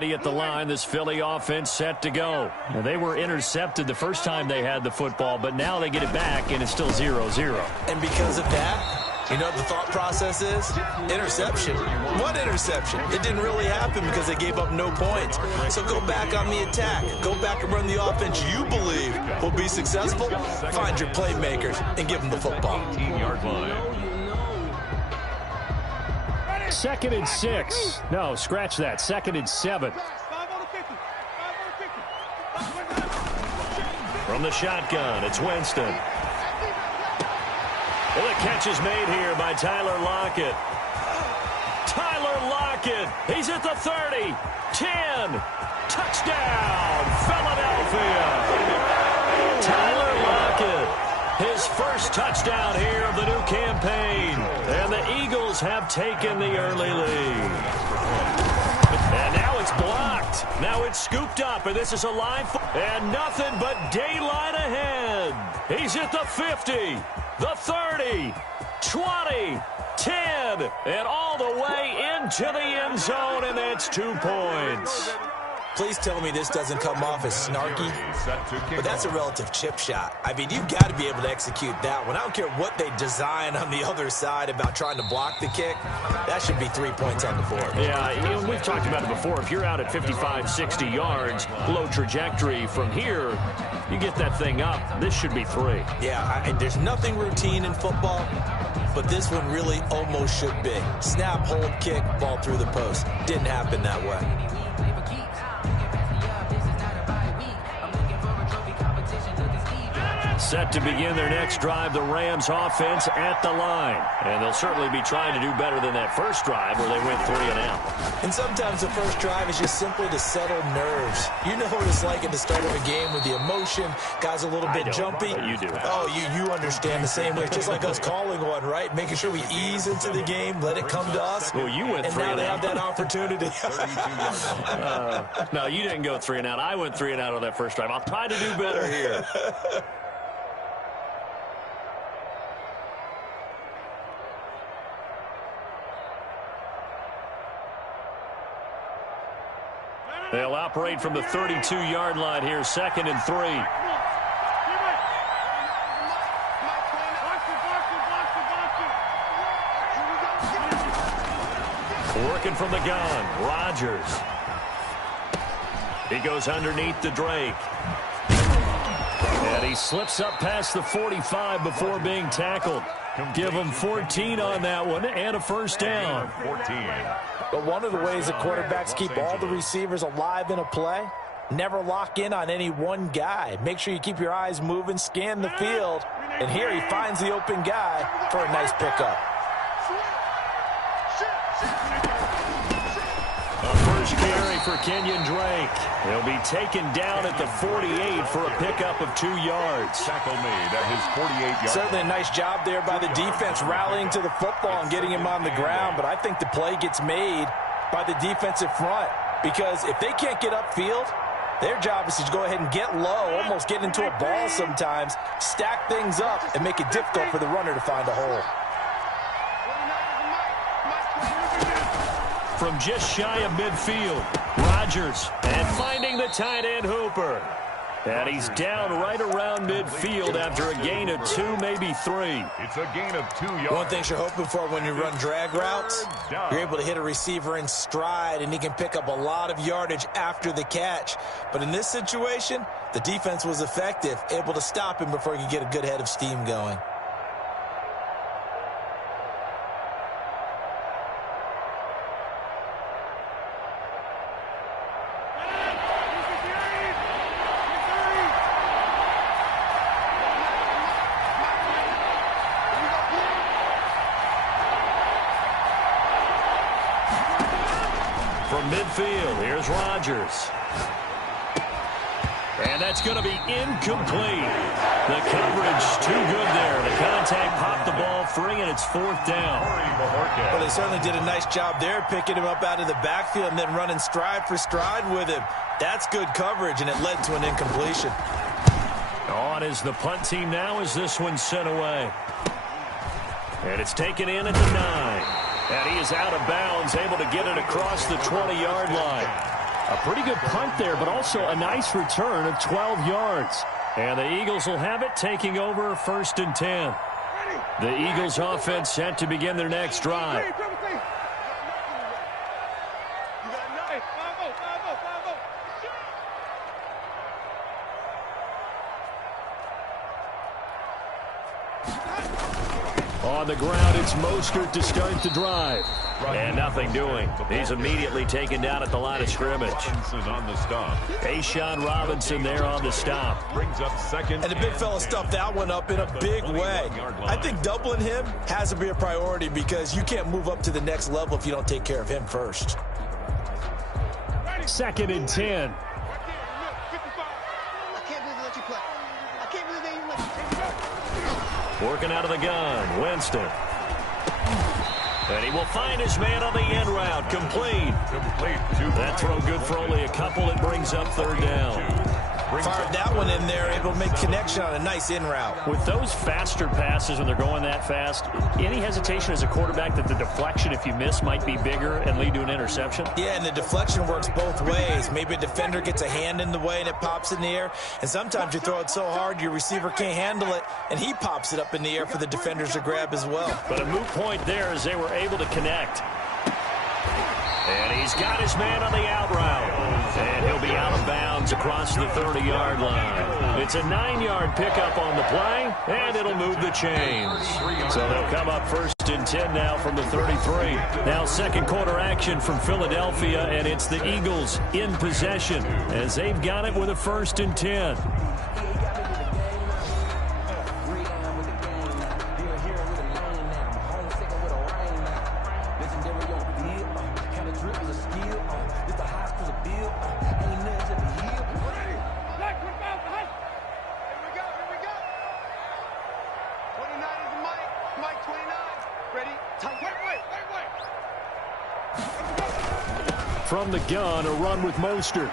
ready at the line. This Philly offense set to go. Now, they were intercepted the first time they had the football, but now they get it back, and it's still 0-0. And because of that, you know what the thought process is? Interception. What interception? It didn't really happen because they gave up no points. So go back on the attack. Go back and run the offense you believe will be successful. Find your playmakers and give them the football. 18-yard line. 2nd and 6. No, scratch that. 2nd and 7. From the shotgun, it's Winston. Well, the catch is made here by Tyler Lockett. Tyler Lockett. He's at the 30. 10. Touchdown, Philadelphia. Tyler Lockett. His first touchdown here of the new campaign. And the Eagles have taken the early lead. And now it's blocked. Now it's scooped up, and this is a line. And nothing but daylight ahead. He's at the 50, the 30, 20, 10, and all the way into the end zone, and that's 2 points. Please tell me this doesn't come off as snarky, but that's a relative chip shot. I mean, you've got to be able to execute that one. I don't care what they design on the other side about trying to block the kick. That should be 3 points on the board. Yeah, you know, we've talked about it before. If you're out at 55, 60 yards, low trajectory from here, you get that thing up. This should be 3. Yeah, there's nothing routine in football, but this one really almost should be. Snap, hold, kick, ball through the post. Didn't happen that way. Set to begin their next drive, the Rams offense at the line. And they'll certainly be trying to do better than that first drive where they went 3 and out. And sometimes the first drive is just simply to settle nerves. You know what it's like at the start of a game with the emotion, guys a little bit jumpy. You do. Oh, you understand the same way. It's just like us calling one, right? Making sure we ease into the game, let it come to us. Well, you went 3 and out. And now they have that opportunity. No, you didn't go 3 and out. I went 3 and out on that first drive. I'll try to do better here. They'll operate from the 32-yard line here, 2nd and 3. Working from the gun, Rodgers. He goes underneath to Drake. And he slips up past the 45 before being tackled. Give him 14 on that one and a first down. 14. But one of the ways that quarterbacks keep all the receivers alive in a play, never lock in on any one guy. Make sure you keep your eyes moving, scan the field. And here he finds the open guy for a nice pickup. A first carry for Kenyon Drake. He'll be taken down at the 48 for a pickup of 2 yards. Tackle made at his 48-yard. Certainly a nice job there by the defense rallying to the football and getting him on the ground. But I think the play gets made by the defensive front. Because if they can't get upfield, their job is to go ahead and get low, almost get into a ball sometimes, stack things up, and make it difficult for the runner to find a hole. From just shy of midfield, Rodgers, and finding the tight end Hooper. And he's down right around midfield after a gain of 2, maybe 3. It's a gain of 2 yards. One thing you're hoping for when you run drag routes, you're able to hit a receiver in stride, and he can pick up a lot of yardage after the catch. But in this situation, the defense was effective, able to stop him before he could get a good head of steam going. Midfield, here's Rodgers. And that's going to be incomplete. The coverage too good there. The contact popped the ball free, and it's 4th down. Well, they certainly did a nice job there, picking him up out of the backfield and then running stride for stride with him. That's good coverage, and it led to an incompletion. On is the punt team now as this one's sent away. And it's taken in at the 9. And he is out of bounds, able to get it across the 20-yard line. A pretty good punt there, but also a nice return of 12 yards. And the Eagles will have it, taking over 1st and 10. The Eagles offense set to begin their next drive. On the ground, it's Mostert to start the drive. And nothing doing. He's immediately taken down at the line of scrimmage. On the stop. A'Shawn Robinson there on the stop. Brings up 2nd. And the big fella stuffed that one up in a big way. I think doubling him has to be a priority because you can't move up to the next level if you don't take care of him first. 2nd and 10. Working out of the gun, Winston. And he will find his man on the end route. Complete. That throw good for only a couple. It brings up 3rd down. Fired that one in there, able to make connection on a nice in route. With those faster passes when they're going that fast, any hesitation as a quarterback that the deflection, if you miss, might be bigger and lead to an interception? Yeah, and the deflection works both ways. Maybe a defender gets a hand in the way and it pops in the air. And sometimes you throw it so hard your receiver can't handle it, and he pops it up in the air for the defenders to grab as well. But a moot point there as they were able to connect. And he's got his man on the out route. And he'll be out of bounds across the 30-yard line. It's a 9-yard pickup on the play, and it'll move the chains. So they'll come up 1st and 10 now from the 33. Now 2nd quarter action from Philadelphia, and it's the Eagles in possession as they've got it with a 1st and 10. From the gun, a run with Mostert.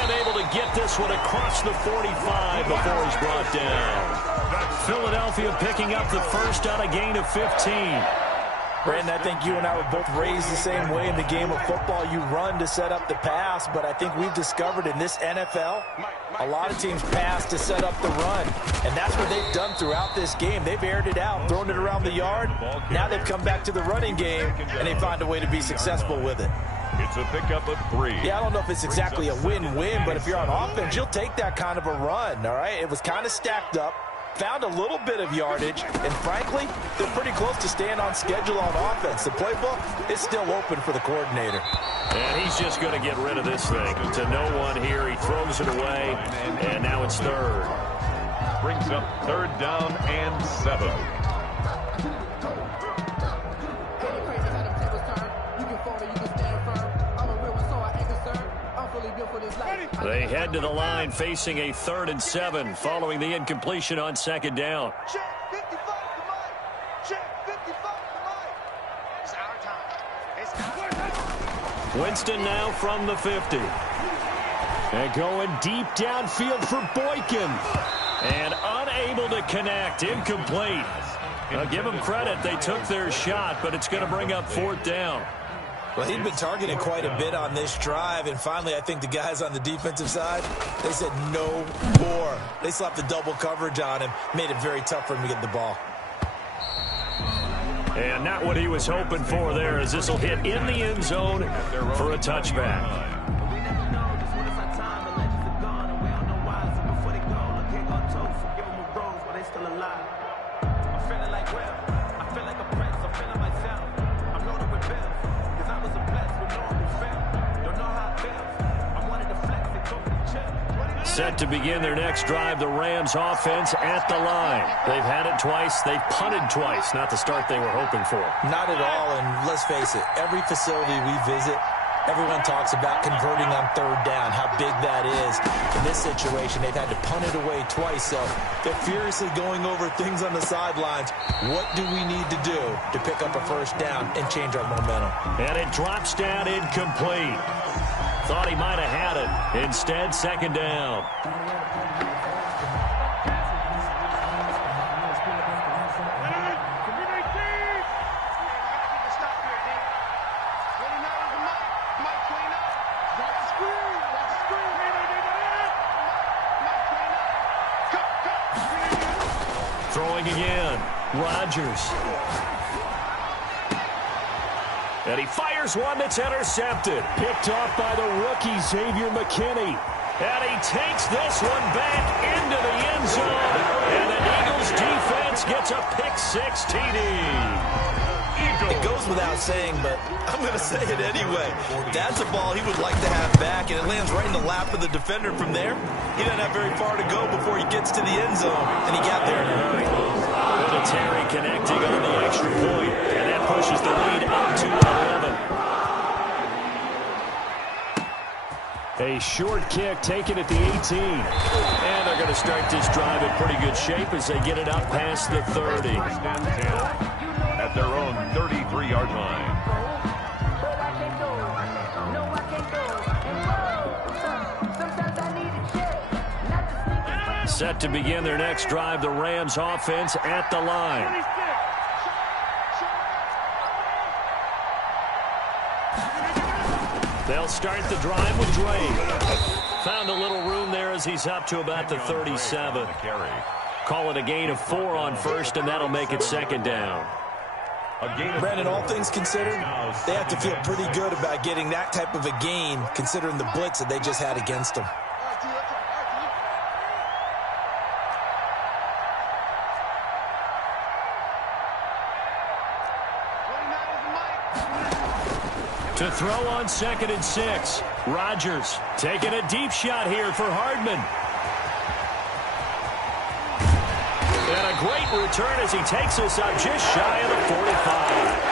And able to get this one across the 45 before he's brought down. Philadelphia picking up the first on a gain of 15. Brandon, I think you and I were both raised the same way in the game of football. You run to set up the pass, but I think we've discovered in this NFL, a lot of teams pass to set up the run. And that's what they've done throughout this game. They've aired it out, thrown it around the yard. Now they've come back to the running game, and they find a way to be successful with it. It's a pickup of 3. Yeah, I don't know if it's exactly a win-win, but if you're on offense, you'll take that kind of a run, all right? It was kind of stacked up. Found a little bit of yardage, and frankly, they're pretty close to staying on schedule on offense. The playbook is still open for the coordinator. And he's just going to get rid of this thing. To no one here. He throws it away, and now it's 3rd. Brings up 3rd down and 7. They head to the line facing a 3rd and 7 following the incompletion on 2nd down. Check 55 to Mike. Check 55 to Mike. It's our time. It's our time. Winston now from the 50. And going deep downfield for Boykin. And unable to connect. Incomplete. I'll give them credit. They took their shot, but it's going to bring up 4th down. Well, he'd been targeted quite a bit on this drive, and finally I think the guys on the defensive side, they said no more. They slapped the double coverage on him, made it very tough for him to get the ball. And not what he was hoping for there, as this will hit in the end zone for a touchback. Set to begin their next drive, the Rams offense at the line. They've had it twice. They've punted twice. Not the start they were hoping for. Not at all, and let's face it, every facility we visit, everyone talks about converting on 3rd down, how big that is. In this situation, they've had to punt it away twice, so they're furiously going over things on the sidelines. What do we need to do to pick up a 1st down and change our momentum? And it drops down incomplete. Thought he might have had it. Instead, 2nd down. Stop here, D. 29 is Mike. Mike Throwing again. Rodgers. And he fires one that's intercepted. Picked off by the rookie, Xavier McKinney. And he takes this one back into the end zone. And the Eagles defense gets a pick-6 TD. It goes without saying, but I'm going to say it anyway. That's a ball he would like to have back, and it lands right in the lap of the defender from there. He doesn't have very far to go before he gets to the end zone, and he got there in a hurry. Terry connecting on the extra point, and that pushes the lead up to 11. A short kick taken at the 18. And they're going to start this drive in pretty good shape as they get it up past the 30. At their own 33-yard line. Set to begin their next drive, the Rams offense at the line. They'll start the drive with Drake. Found a little room there as he's up to about the 37. Call it a gain of 4 on first, and that'll make it second down. Brandon, all things considered, they have to feel pretty good about getting that type of a gain, considering the blitz that they just had against them. To throw on 2nd and 6. Rodgers taking a deep shot here for Hardman. And a great return as he takes us up just shy of the 45.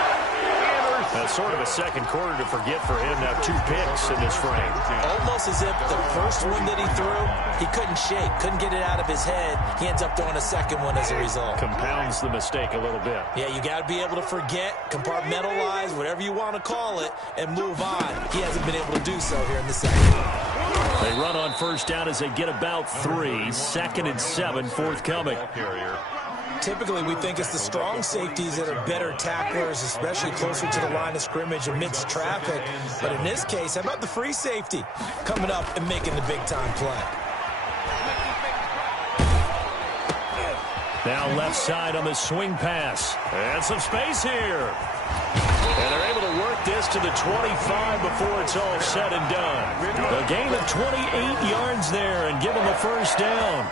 That's sort of a second quarter to forget for him. Now 2 picks in this frame. Almost as if the first one that he threw, he couldn't shake, couldn't get it out of his head. He ends up throwing a second one as a result. Compounds the mistake a little bit. Yeah, you got to be able to forget, compartmentalize, whatever you want to call it, and move on. He hasn't been able to do so here in the second. They run on first down as they get about 3. 2nd and 7, forthcoming. Typically, we think it's the strong safeties that are better tacklers, especially closer to the line of scrimmage amidst traffic. But in this case, how about the free safety coming up and making the big-time play? Now left side on the swing pass. And some space here. And they're able to work this to the 25 before it's all said and done. A gain of 28 yards there and give them a first down.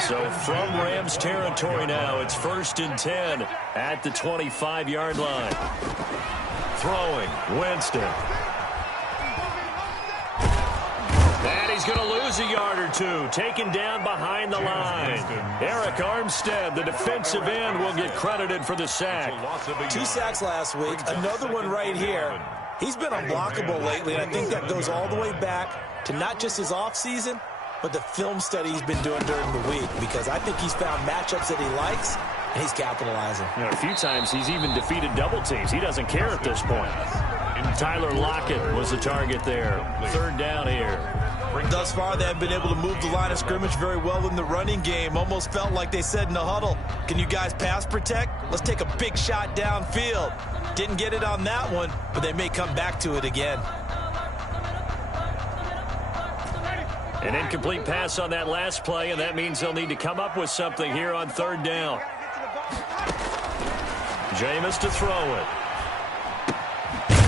So from Rams territory now, it's 1st and 10 at the 25-yard line. Throwing, Winston. And he's going to lose a yard or 2, taken down behind the line. Eric Armstead, the defensive end, will get credited for the sack. 2 sacks last week, another one right here. He's been unblockable lately, and I think that goes all the way back to not just his offseason, but the film study he's been doing during the week, because I think he's found matchups that he likes, and he's capitalizing. You know, a few times he's even defeated double teams. He doesn't care at this point. Tyler Lockett was the target there. 3rd down here. Thus far, they have been able to move the line of scrimmage very well in the running game. Almost felt like they said in the huddle, can you guys pass protect? Let's take a big shot downfield. Didn't get it on that one, but they may come back to it again. An incomplete pass on that last play, and that means they'll need to come up with something here on 3rd down. Jameis to throw it.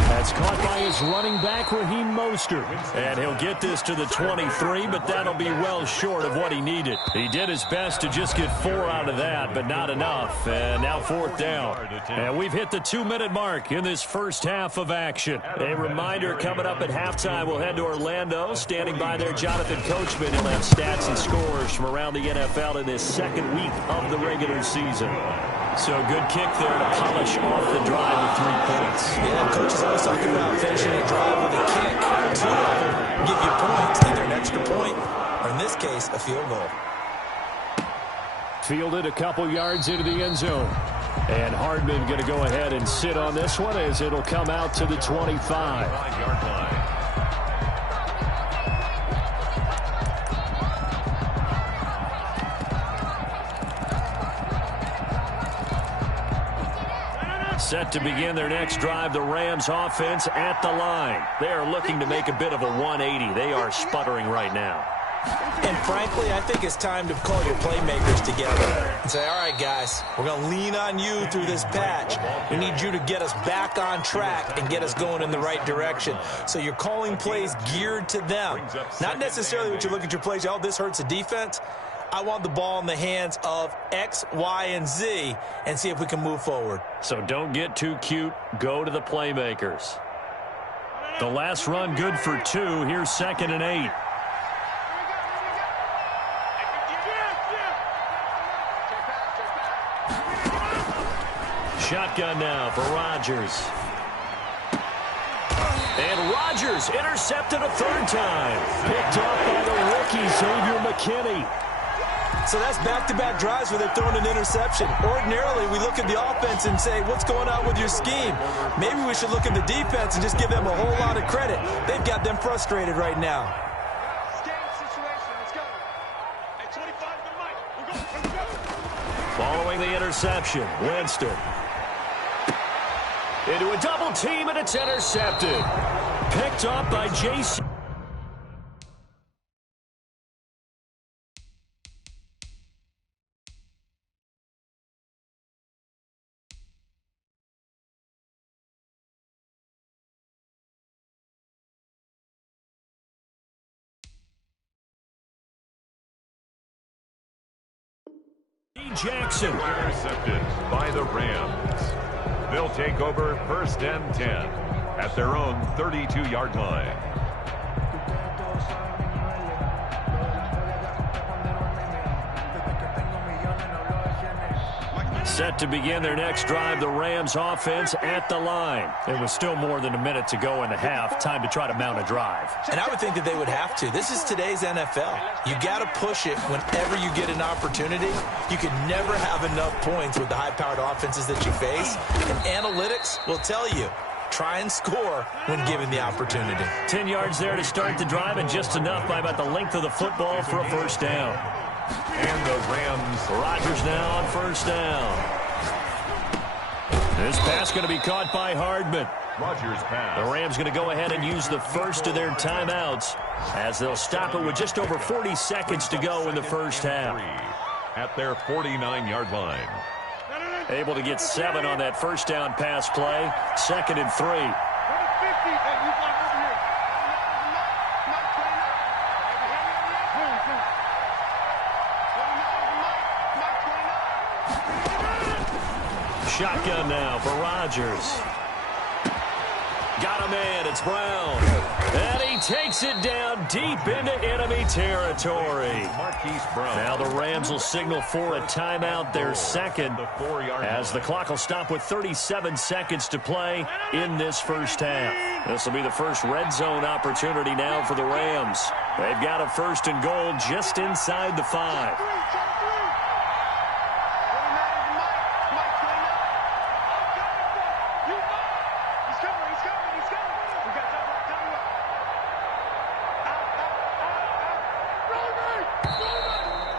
That's caught by his running back, Raheem Mostert. And he'll get this to the 23, but that'll be well short of what he needed. He did his best to just get 4 out of that, but not enough. And now 4th down. And we've hit the 2-minute mark in this first half of action. A reminder, coming up at halftime, we'll head to Orlando. Standing by there, Jonathan Coachman. He'll have stats and scores from around the NFL in this second week of the regular season. So good kick there to polish off the drive with 3 points. Yeah, coach is always talking about finishing a drive with a kick. 2 of them give you points, either an extra point, or in this case, a field goal. Fielded a couple yards into the end zone. And Hardman going to go ahead and sit on this one as it'll come out to the 25-yard line. Set to begin their next drive, the Rams offense at the line. They are looking to make a bit of a 180. They are sputtering right now. And frankly, I think it's time to call your playmakers together and say, all right, guys, we're going to lean on you through this patch. We need you to get us back on track and get us going in the right direction. So you're calling plays geared to them. Not necessarily what you look at your plays, oh, this hurts the defense. I want the ball in the hands of X, Y, and Z and see if we can move forward. So don't get too cute. Go to the playmakers. The last run good for 2. Here's 2nd and 8. Shotgun now for Rodgers. And Rodgers intercepted a 3rd time. Picked up by the rookie, Xavier McKinney. So that's back-to-back drives where they're throwing an interception. Ordinarily, we look at the offense and say, what's going on with your scheme? Maybe we should look at the defense and just give them a whole lot of credit. They've got them frustrated right now. Following the interception, Winston. Into a double team, and it's intercepted. Picked up by J.C. Jackson. Intercepted by the Rams. They'll take over 1st and 10 at their own 32-yard line. Set to begin their next drive, the Rams offense at the line. There was still more than a minute to go in the half. Time to try to mount a drive. And I would think that they would have to. This is today's NFL. You got to push it whenever you get an opportunity. You can never have enough points with the high-powered offenses that you face. And analytics will tell you, try and score when given the opportunity. 10 yards there to start the drive, and just enough by about the length of the football for a 1st down. And the Rams. Rodgers now on 1st down. This pass going to be caught by Hardman. Rodgers pass. The Rams going to go ahead and use the first of their timeouts as they'll stop it with just over 40 seconds to go in the 1st half. At their 49-yard line. Able to get 7 on that 1st down pass play. 2nd and 3. Shotgun now for Rodgers. Got a man, it's Brown. And he takes it down deep into enemy territory. Now the Rams will signal for a timeout, their 2nd, as the clock will stop with 37 seconds to play in this 1st half. This will be the first red zone opportunity now for the Rams. They've got a 1st and goal just inside the 5.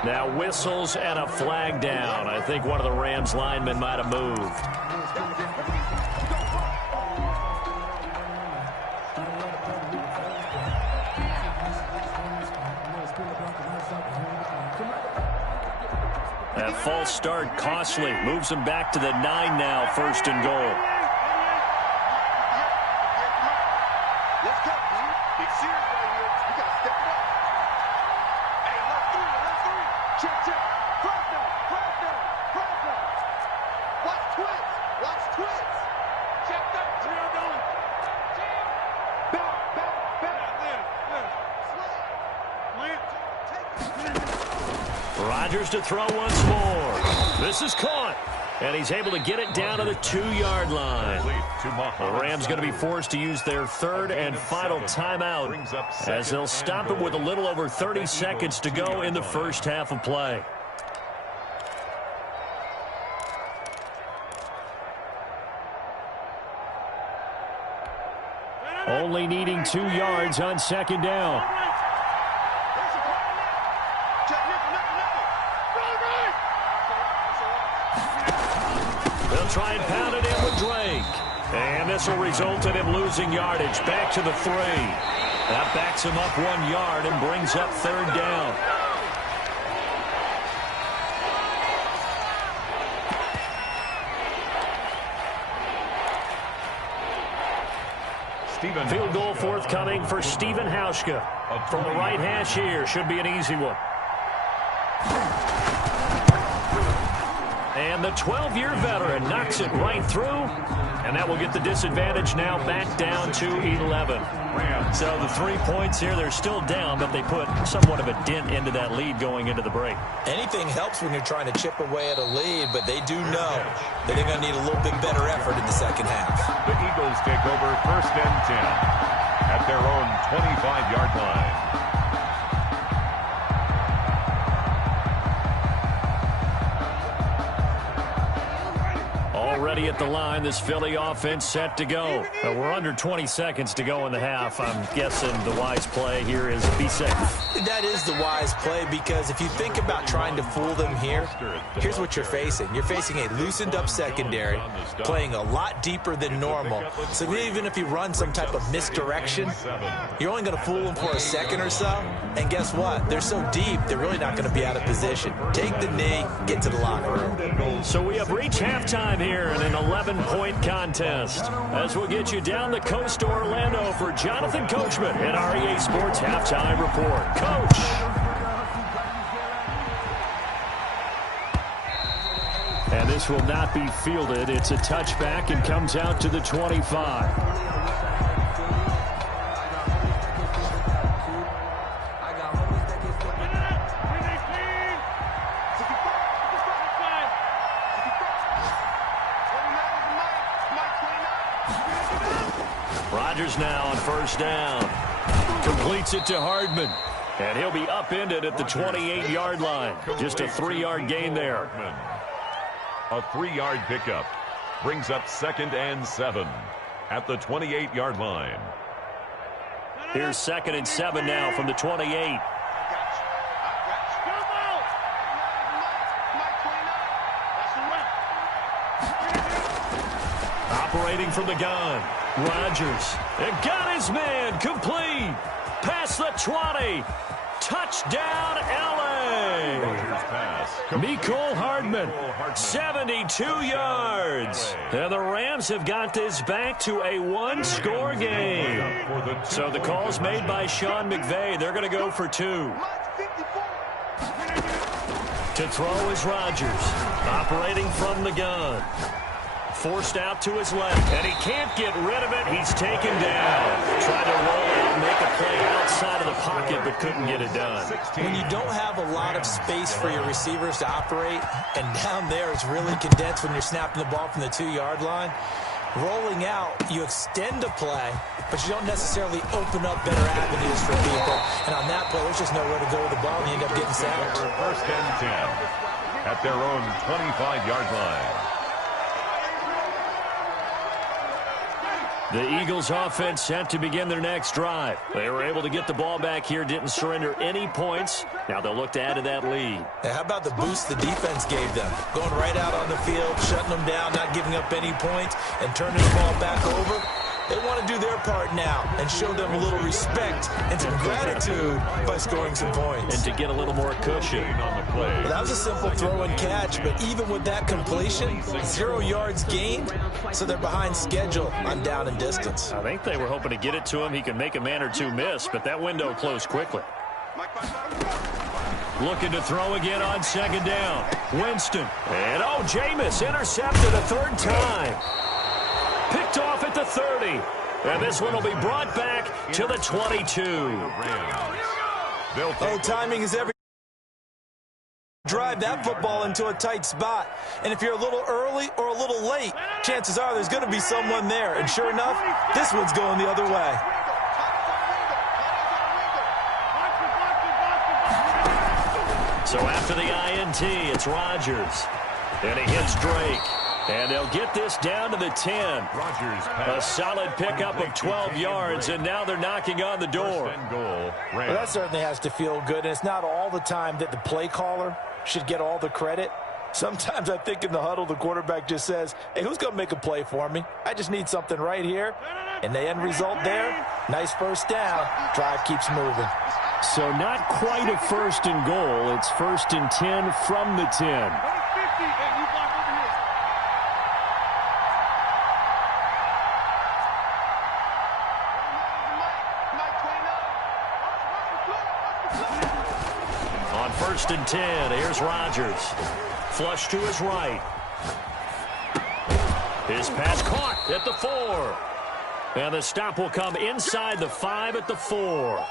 Now whistles and a flag down. I think one of the Rams linemen might have moved. That false start costly. Moves him back to the 9 now, 1st and goal. Let's go. Big series right here. We got to step it up. Hey, let's do it. Check, check. Cross down. Watch twits. Check that. 3-yard down. Back. Rodgers to throw once more. This is caught. And he's able to get it down to the 2-yard line. The Rams going to be forced to use their 3rd and final timeout as they'll stop it with a little over 30 seconds to go in the 1st half of play. Only needing 2 yards on 2nd down. They'll try and pound it in with Drake. And this will result in him losing yardage back to the 3. That That backs him up 1 yard and brings up 3rd down. Field goal forthcoming for Stephen Hauschka. From the right hash here. Should be an easy one. And the 12-year veteran knocks it right through. And that will get the disadvantage now back down to 11. So the 3 points here, they're still down, but they put somewhat of a dent into that lead going into the break. Anything helps when you're trying to chip away at a lead, but they do know that they're going to need a little bit better effort in the second half. The Eagles take over 1st and 10 at their own 25-yard line. Already at the line, this Philly offense set to go. We're under 20 seconds to go in the half. I'm guessing the wise play here is be safe. That is the wise play, because if you think about trying to fool them here, here's what you're facing. You're facing a loosened-up secondary, playing a lot deeper than normal. So even if you run some type of misdirection, you're only going to fool them for a second or so. And guess what? They're so deep, they're really not going to be out of position. Take the knee, get to the locker room. So we have reached halftime here in an 11-point contest. As we'll get you down the coast to Orlando for Jonathan Coachman at our EA Sports Halftime Report. Coach. And this will not be fielded. It's a touchback and comes out to the 25. Now on 1st down. Completes it to Hardman. And he'll be upended at the 28-yard line. Just a 3-yard gain there. A 3-yard pickup brings up 2nd and 7 at the 28-yard line. Here's 2nd and 7 now from the 28. Operating from the gun. Rodgers. And got his man complete. Past the 20. Touchdown, L.A. Mecole Hardman, 72 yards. And the Rams have got this back to a 1-score game. So the call's made by Sean McVay. They're going to go for 2. To throw is Rodgers. Operating from the gun. Forced out to his left, and he can't get rid of it. He's taken down. Tried to roll out, make a play outside of the pocket, but couldn't get it done. When you don't have a lot of space for your receivers to operate, and down there it's really condensed when you're snapping the ball from the 2-yard line, rolling out, you extend a play, but you don't necessarily open up better avenues for people. And on that play, there's just nowhere to go with the ball, and you end up getting sacked. 1st and 10 at their own 25-yard line. The Eagles offense set to begin their next drive. They were able to get the ball back here, didn't surrender any points. Now they'll look to add to that lead. Now, how about the boost the defense gave them? Going right out on the field, shutting them down, not giving up any points, and turning the ball back over. They want to do their part now and show them a little respect and some gratitude by scoring some points. And to get a little more cushion on the play. Well, that was a simple throw and catch, but even with that completion, 0 yards gained, so they're behind schedule on down and distance. I think they were hoping to get it to him. He could make a man or two miss, but that window closed quickly. Looking to throw again on 2nd down. Winston. And, Jameis intercepted a 3rd time. Picked off at the 30. And this one will be brought back to the 22. Timing is everything. Drive that football into a tight spot. And if you're a little early or a little late, chances are there's going to be someone there. And sure enough, this one's going the other way. So after the INT, it's Rodgers. And he hits Drake. And they'll get this down to the 10. A solid pickup of 12 yards, and now they're knocking on the door. Well, that certainly has to feel good, and it's not all the time that the play caller should get all the credit. Sometimes I think in the huddle, the quarterback just says, hey, who's going to make a play for me? I just need something right here. And the end result there, Nice first down. Drive keeps moving. So not quite a first and goal. It's first and 10 from the 10. On first and 10, here's Rodgers. Flush to his right. His pass caught at the 4. And the stop will come inside the 5 at the 4.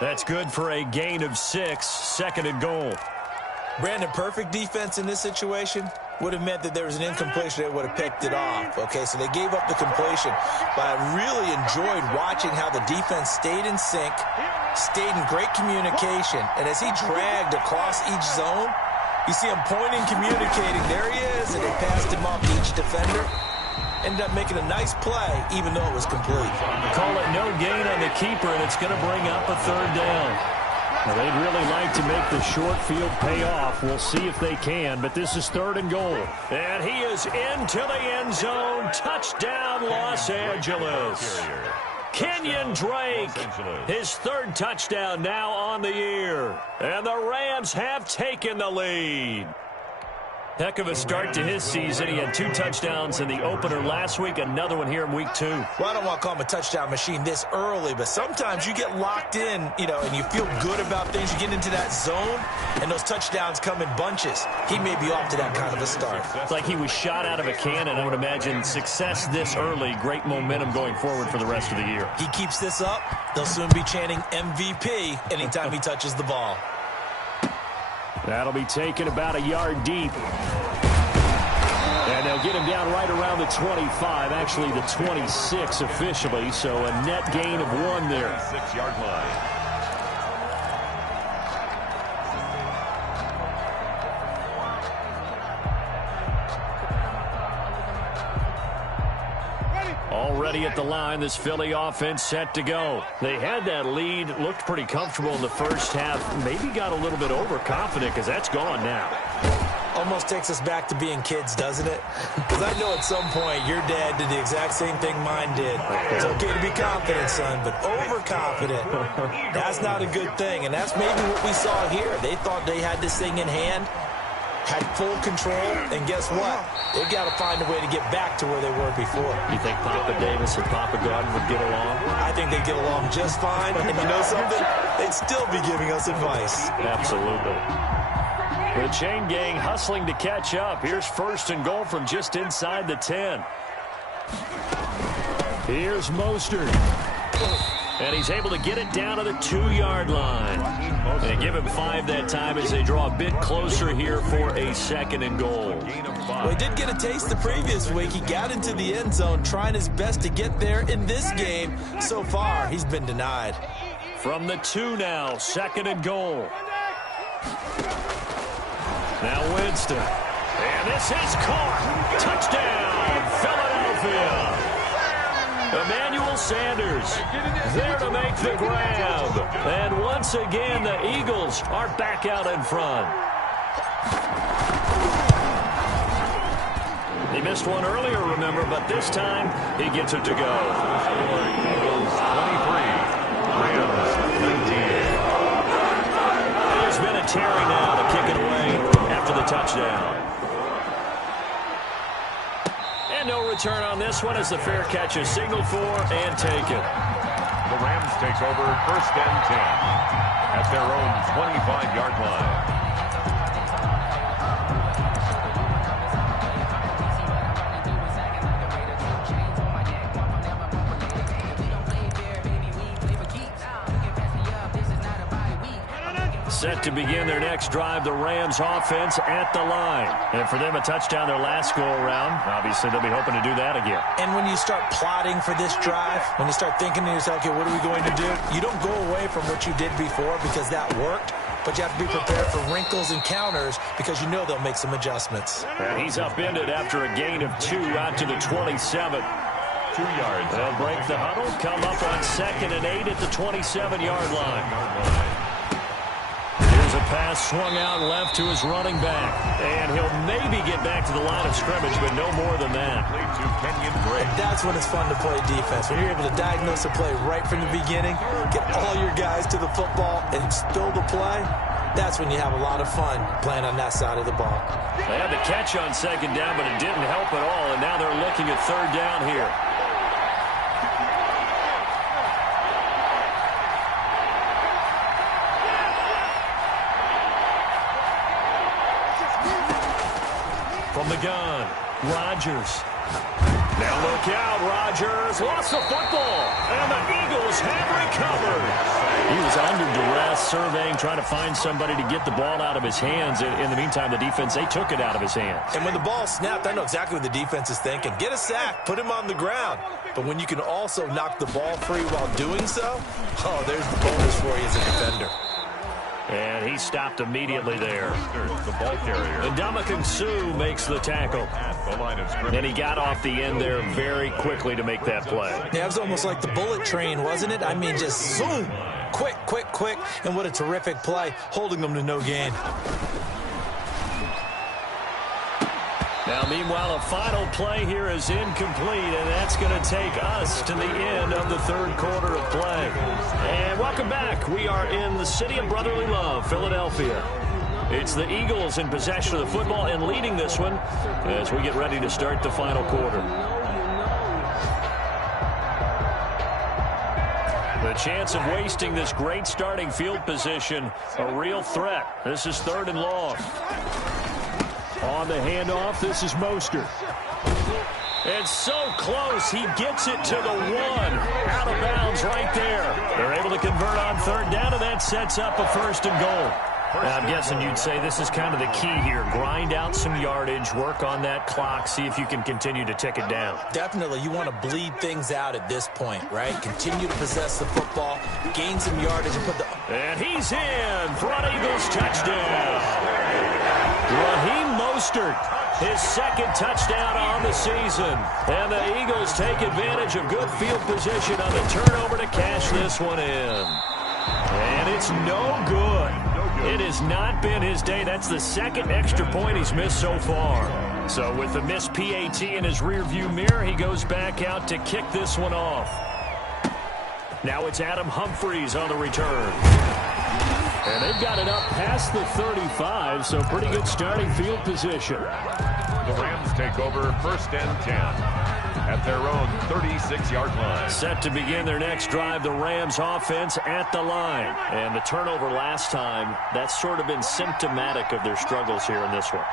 That's good for a gain of 6, second and goal. Brandon, perfect defense in this situation would have meant that there was an incompletion that would have picked it off. Okay, so they gave up the completion. But I really enjoyed watching how the defense stayed in sync, stayed in great communication. And as he dragged across each zone, you see him pointing, communicating. There he is, and they passed him off to each defender. Ended up making a nice play, even though it was complete. Call it no gain on the keeper, and it's going to bring up a third down. Now, they'd really like to make the short field pay off. We'll see if they can, but this is third and goal. And he is into the end zone. Touchdown, Los Angeles. Kenyon Drake, his third touchdown now on the year. And the Rams have taken the lead. Heck of a start to his season. He had 2 touchdowns in the opener last week, another one here in week 2. Well, I don't want to call him a touchdown machine this early, but sometimes you get locked in, and you feel good about things. You get into that zone, and those touchdowns come in bunches. He may be off to that kind of a start. It's like he was shot out of a cannon. I would imagine success this early, great momentum going forward for the rest of the year. He keeps this up, they'll soon be chanting MVP anytime he touches the ball. That'll be taken about a yard deep. And they'll get him down right around the 25, actually the 26 officially, so a net gain of 1 there. 6-yard line. Already at the line, this Philly offense set to go. They had that lead, looked pretty comfortable in the first half, maybe got a little bit overconfident because that's gone now. Almost takes us back to being kids, doesn't it? Because I know at some point your dad did the exact same thing mine did. It's okay to be confident, son, but overconfident, that's not a good thing. And that's maybe what we saw here. They thought they had this thing in hand, had full control, and guess what? They've got to find a way to get back to where they were before. You think Papa Davis and Papa Gordon would get along? I think they'd get along just fine. And you know something? They'd still be giving us advice. Absolutely. The chain gang hustling to catch up. Here's first and goal from just inside the 10. Here's Mostert. And he's able to get it down to the 2-yard line. And they give him 5 that time as they draw a bit closer here for a second and goal. Well, he did get a taste the previous week. He got into the end zone trying his best to get there in this game. So far, he's been denied. From the 2 now, second and goal. Now Winston. And this is caught. Touchdown, Philadelphia. Emmanuel Sanders there to make the grab. And once again, the Eagles are back out in front. He missed one earlier, remember, but this time he gets it to go. Eagles 23, Rams 19. There's been a Terry now to kick it away after the touchdown. And no return on this one as the fair catch is signaled for and taken. The Rams take over first and 10 at their own 25-yard line. Set to begin their next drive, the Rams offense at the line. And for them, a touchdown their last go-around. Obviously, they'll be hoping to do that again. And when you start plotting for this drive, when you start thinking to yourself, okay, what are we going to do? You don't go away from what you did before because that worked, but you have to be prepared for wrinkles and counters because you know they'll make some adjustments. And he's upended after a gain of 2 out to the 27. 2 yards. They'll break the huddle, come up on second and 8 at the 27-yard line. A Pass swung out left to his running back. And he'll maybe get back to the line of scrimmage, but no more than that. That's when it's fun to play defense. When you're able to diagnose a play right from the beginning, get all your guys to the football, and spill the play, that's when you have a lot of fun playing on that side of the ball. They had the catch on second down, but it didn't help at all, and now they're looking at third down here. From the gun, Rodgers. Now look out, Rodgers lost the football, and the Eagles have recovered. He was under duress, surveying, trying to find somebody to get the ball out of his hands. In the meantime, the defense, they took it out of his hands. And when the ball snapped, I know exactly what the defense is thinking. Get a sack, put him on the ground. But when you can also knock the ball free while doing so, oh, there's the bonus for you as a defender. And he stopped immediately there. The ball carrier. And Gmakaveli05's makes the tackle. And he got off the end there very quickly to make that play. Yeah, it was almost like the bullet train, wasn't it? I mean, just zoom. Quick, quick, quick. And what a terrific play, holding them to no gain. Now, meanwhile, a final play here is incomplete, and that's going to take us to the end of the third quarter of play. And welcome back. We are in the city of brotherly love, Philadelphia. It's the Eagles in possession of the football and leading this one as we get ready to start the final quarter. The chance of wasting this great starting field position, a real threat. This is 3rd and long. On the handoff, this is Mostert. It's so close, he gets it to the 1. Out of bounds right there. They're able to convert on 3rd down, and that sets up a 1st and goal. I'm guessing you'd say this is kind of the key here. Grind out some yardage, work on that clock, see if you can continue to tick it down. Definitely, you want to bleed things out at this point, right? Continue to possess the football, gain some yardage, and put the... And he's in for an Eagles touchdown. Raheem Mostert, his 2nd touchdown on the season. And the Eagles take advantage of good field position on the turnover to cash this one in. And it's no good. It has not been his day. That's the 2nd extra point he's missed so far. So with the missed PAT in his rearview mirror, he goes back out to kick this one off. Now it's Adam Humphries on the return. And they've got it up past the 35, so pretty good starting field position. The Rams take over 1st and 10 at their own 36-yard line. Set to begin their next drive, the Rams offense at the line. And the turnover last time, that's sort of been symptomatic of their struggles here in this one.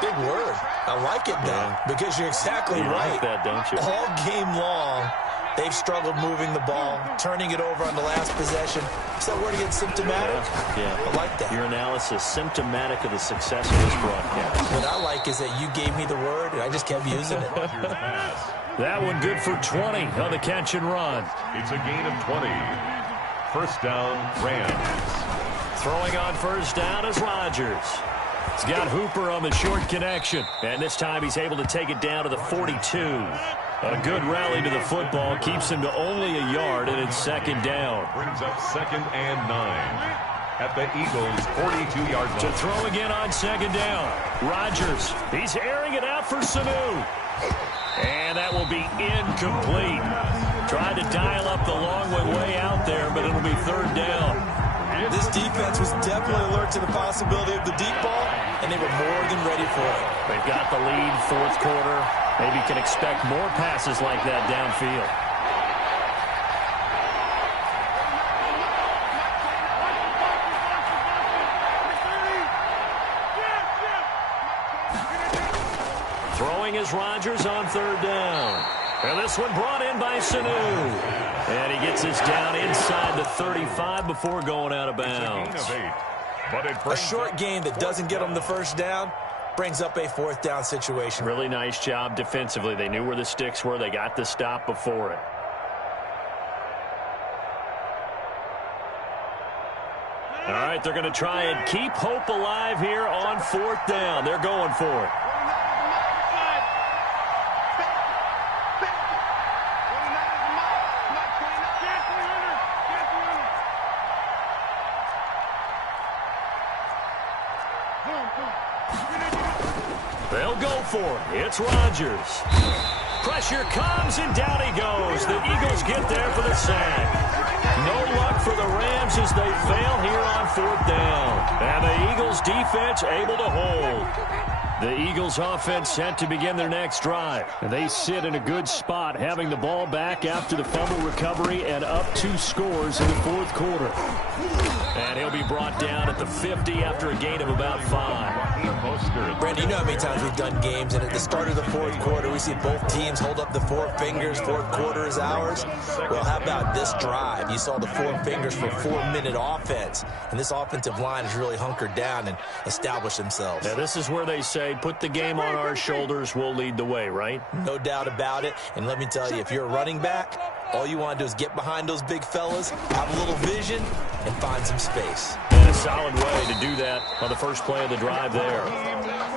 Big word. I like it, though, because you're exactly right. You like that, don't you? All game long, they've struggled moving the ball, turning it over on the last possession. Is that word again, symptomatic? Yeah. I like that. Your analysis, symptomatic of the success of this broadcast. What I like is that you gave me the word, and I just kept using it. That one good for 20 on the catch and run. It's a gain of 20. 1st down, Rams. Throwing on 1st down is Rodgers. He's got Hooper on the short connection. And this time he's able to take it down to the 42. A good rally to the football keeps him to only a yard, and it's 2nd down. Brings up 2nd and 9 at the Eagles' 42-yard line. To throw again on 2nd down. Rodgers, he's airing it out for Sanu. And that will be incomplete. Tried to dial up the long way out there, but it'll be 3rd down. This defense was definitely alert to the possibility of the deep ball, and they were more than ready for it. They've got the lead, 4th quarter. Maybe can expect more passes like that downfield. Throwing is Rodgers on 3rd down. And this one brought in by Sanu. And he gets this down inside the 35 before going out of bounds. A short game that doesn't get them the 1st down brings up a 4th down situation. Really nice job defensively. They knew where the sticks were. They got the stop before it. All right, they're going to try and keep hope alive here on 4th down. They're going for it. They'll go for it. It's Rodgers. Pressure comes, and down he goes. The Eagles get there for the sack. No luck for the Rams as they fail here on 4th down. And the Eagles defense able to hold. The Eagles offense set to begin their next drive. And they sit in a good spot, having the ball back after the fumble recovery and up 2 scores in the 4th quarter. And he'll be brought down at the 50 after a gain of about 5. Brandon, you know how many times we've done games, and at the start of the 4th quarter, we see both teams hold up the 4 fingers, 4th quarter is ours. Well, how about this drive? You saw the 4 fingers for 4-minute offense, and this offensive line has really hunkered down and established themselves. Yeah, this is where they say, put the game on our shoulders, we'll lead the way, right? No doubt about it, and let me tell you, if you're a running back, all you want to do is get behind those big fellas, have a little vision, and find some space. And a solid way to do that on the first play of the drive there.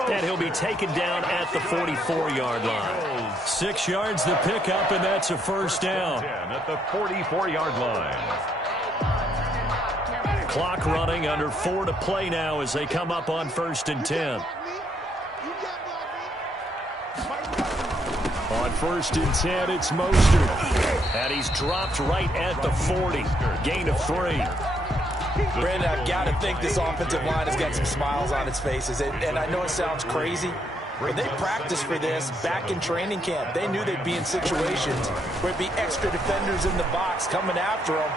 And he'll be taken down at the 44-yard line. 6 yards the pickup, and that's a first down. At the 44-yard line. Clock running, under 4 to play now as they come up on 1st and 10. On 1st and 10, it's Mostert. And he's dropped right at the 40. Gain of 3. Brandon, I've got to think this offensive line has got some smiles on its faces. And I know it sounds crazy, but they practiced for this back in training camp. They knew they'd be in situations where it'd be extra defenders in the box coming after them,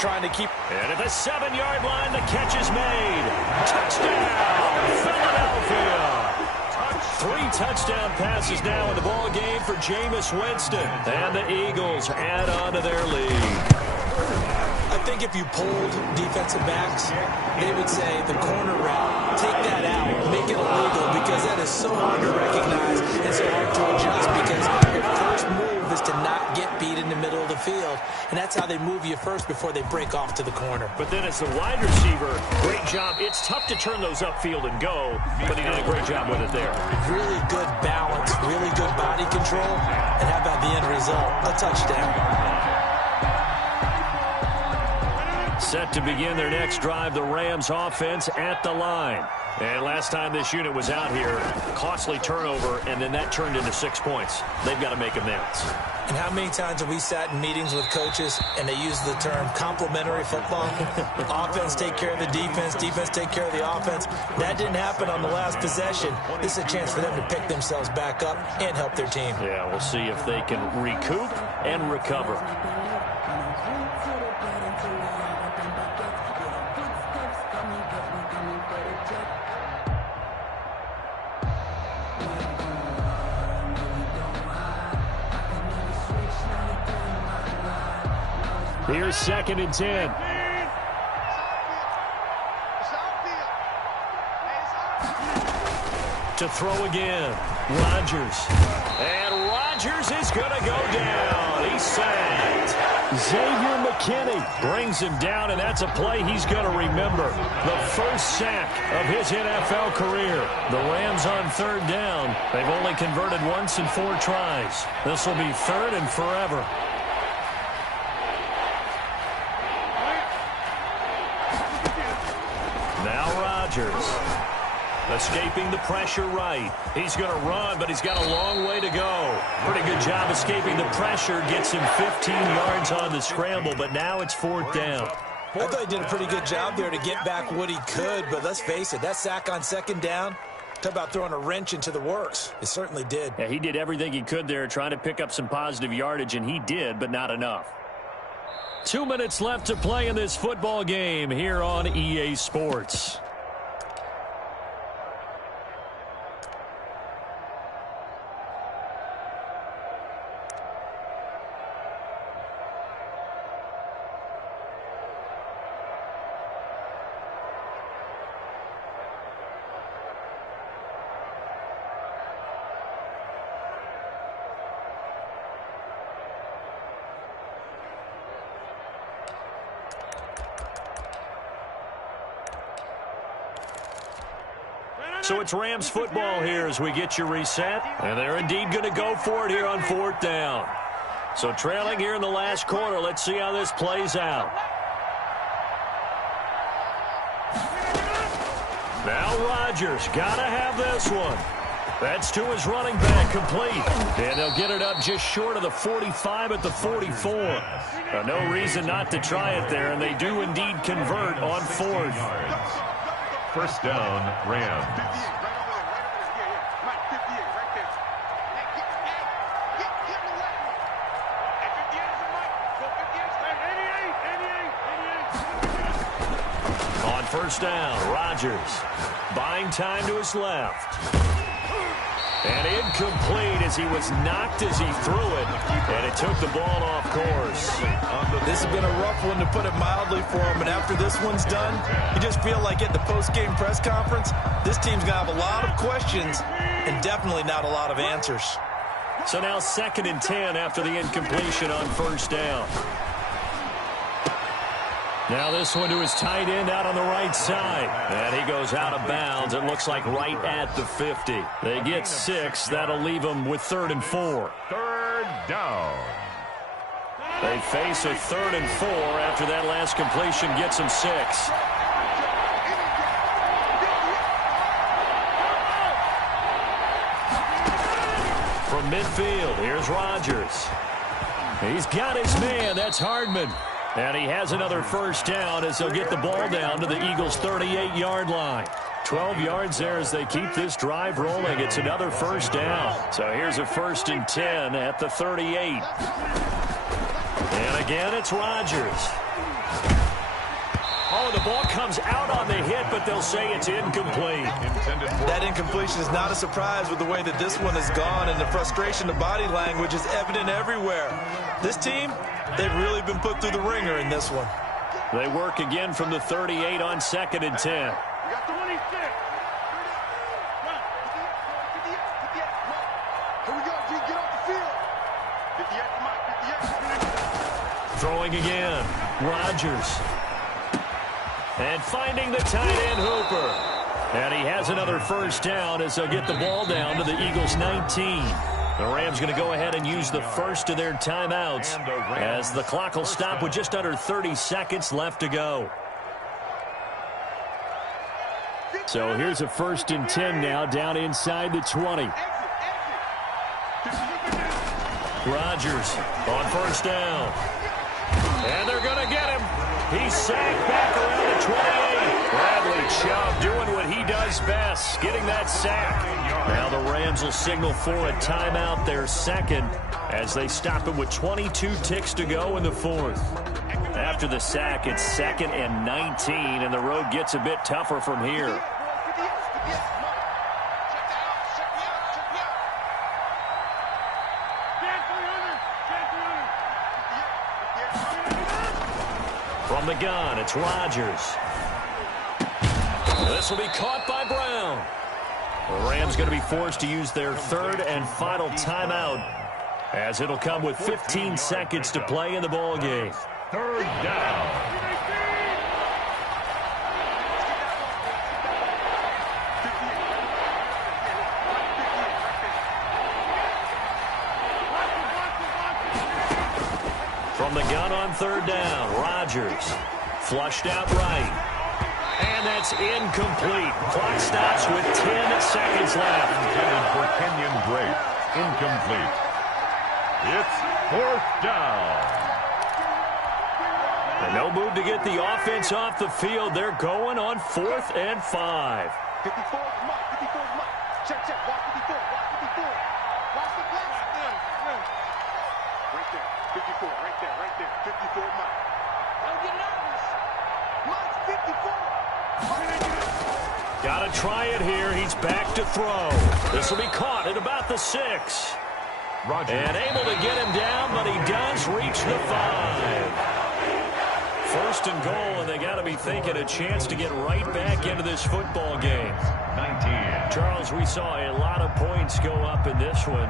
trying to keep. And at the 7-yard line, the catch is made. Touchdown, Philadelphia. 3 touchdown passes now in the ball game for Jameis Winston. And the Eagles add on to their lead. I think if you polled defensive backs, they would say the corner route, take that out, make it illegal, because that is so hard to recognize and so hard to adjust, because your first move is to not get beat in the middle of the field, and that's how they move you first before they break off to the corner. But then as the wide receiver, great job. It's tough to turn those upfield and go, but he did a great job with it there. Really good balance, really good body control, and how about the end result? A touchdown. Set to begin their next drive, the Rams offense at the line. And last time this unit was out here, costly turnover, and then that turned into 6 points. They've got to make amends. And how many times have we sat in meetings with coaches and they use the term complementary football? Offense take care of the defense, defense take care of the offense. That didn't happen on the last possession. This is a chance for them to pick themselves back up and help their team. Yeah, we'll see if they can recoup and recover. Here's 2nd and 10. To throw again, Rodgers. And Rodgers is going to go down. He's sacked. Xavier McKinney brings him down, and that's a play he's going to remember. The first sack of his NFL career. The Rams on 3rd down. They've only converted once in 4 tries. This will be 3rd and forever. Now Rodgers. Escaping the pressure right. He's going to run, but he's got a long way to go. Pretty good job escaping the pressure. Gets him 15 yards on the scramble, but now it's 4th down. I thought he did a pretty good job there to get back what he could, but let's face it, that sack on 2nd down, talk about throwing a wrench into the works. It certainly did. Yeah, he did everything he could there trying to pick up some positive yardage, and he did, but not enough. 2 minutes left to play in this football game here on EA Sports. So it's Rams football here as we get you reset. And they're indeed going to go for it here on 4th down. So trailing here in the last quarter. Let's see how this plays out. Now Rodgers got to have this one. That's to his running back, complete. And they'll get it up just short of the 45 at the 44. No reason not to try it there, and they do indeed convert on fourth. First down, Rams. On first down, Rodgers buying time to his left. And incomplete as he was knocked as he threw it. And it took the ball off course. This has been a rough one, to put it mildly, for him. And after this one's done, you just feel like at the post-game press conference, this team's going to have a lot of questions and definitely not a lot of answers. So now 2nd and 10 after the incompletion on first down. Now this one to his tight end out on the right side. And he goes out of bounds. It looks like right at the 50. They get 6. That'll leave them with 3rd and 4. Third down. They face a 3rd and 4 after that last completion gets them 6. From midfield, here's Rodgers. He's got his man. That's Hardman. And he has another first down as they'll get the ball down to the Eagles' 38-yard line. 12 yards there as they keep this drive rolling. It's another first down. So here's a 1st and 10 at the 38. And again, it's Rodgers. Oh, the ball comes out on the hit, but they'll say it's incomplete. That incompletion is not a surprise with the way that this one has gone, and the frustration, the body language is evident everywhere. This team, they've really been put through the ringer in this one. They work again from the 38 on 2nd and 10. We got 26. Here we go, G. Get off the field. 58, Mike. 58. Throwing again. Rodgers. And finding the tight end, Hooper. And he has another first down as they'll get the ball down to the Eagles' 19. The Rams going to go ahead and use the first of their timeouts as the clock will stop with just under 30 seconds left to go. So here's a 1st and 10 now down inside the 20. Rodgers on first down. And they're going to get him. He's sacked back around the 28. Bradley Chubb doing what he does best, getting that sack. Now the Rams will signal for a timeout, their 2nd, as they stop it with 22 ticks to go in the 4th. After the sack, it's 2nd and 19, and the road gets a bit tougher from here. From the gun, it's Rodgers. This will be caught by Brown. The Rams going to be forced to use their 3rd and final timeout, as it'll come with 15 seconds to play in the ball game. 3rd down. From the gun on 3rd down, Rodgers flushed out right. And that's incomplete. Clock stops with 10 seconds left. Intended for Kenyon Drake. Incomplete. It's 4th down. And no move to get the offense off the field. They're going on 4th and 5. 54 is Mike. 54 is Mike. Check, check. Watch 54. Watch 54. Watch the play. Right there. 54. Right there. Right there. 54 Mike. Don't get nervous. Mike's 54. Got to try it here. He's back to throw. This will be caught at about the 6. Rodgers. And able to get him down, but he does reach the 5. 1st and goal, and they got to be thinking a chance to get right back into this football game. 19. Charles, we saw a lot of points go up in this one.